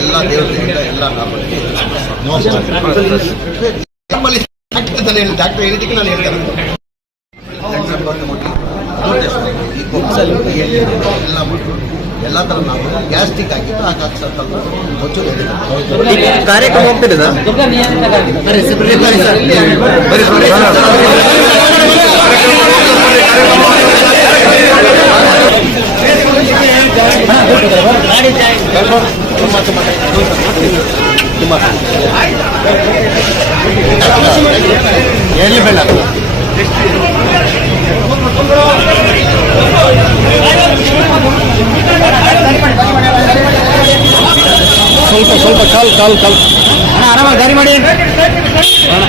ಎಲ್ಲ ದೇವತೆಯಿಂದ ಎಲ್ಲ ಡಾಕ್ಟರ್ ಹೇಳಿದ್ದಕ್ಕೆ ನಾನು ಹೇಳ್ತೇನೆ. ಈ ಕೊಬ್ಬಸಲ್ಲಿ ಎಲ್ಲ ಎಲ್ಲ ಥರ ನಾವು ಗ್ಯಾಸ್ಟಿಕ್ ಆಗಿತ್ತು ಹಾಗಾಗಿ ಸ್ವಲ್ಪ ಹೊಚ್ಚು ಕಾರ್ಯಕ್ರಮ ಹೋಗ್ತಿದೆ ಸರ್. ಎಲ್ಲಿ ಬೇಡ ಸ್ವಲ್ಪ ಸ್ವಲ್ಪ ಕಾಲ್ ಕಾಲ್ ಕಾಲ್ ಆರಾಮಾಗಿ ದಾರಿ ಮಾಡಿ ಅಲ್ಲ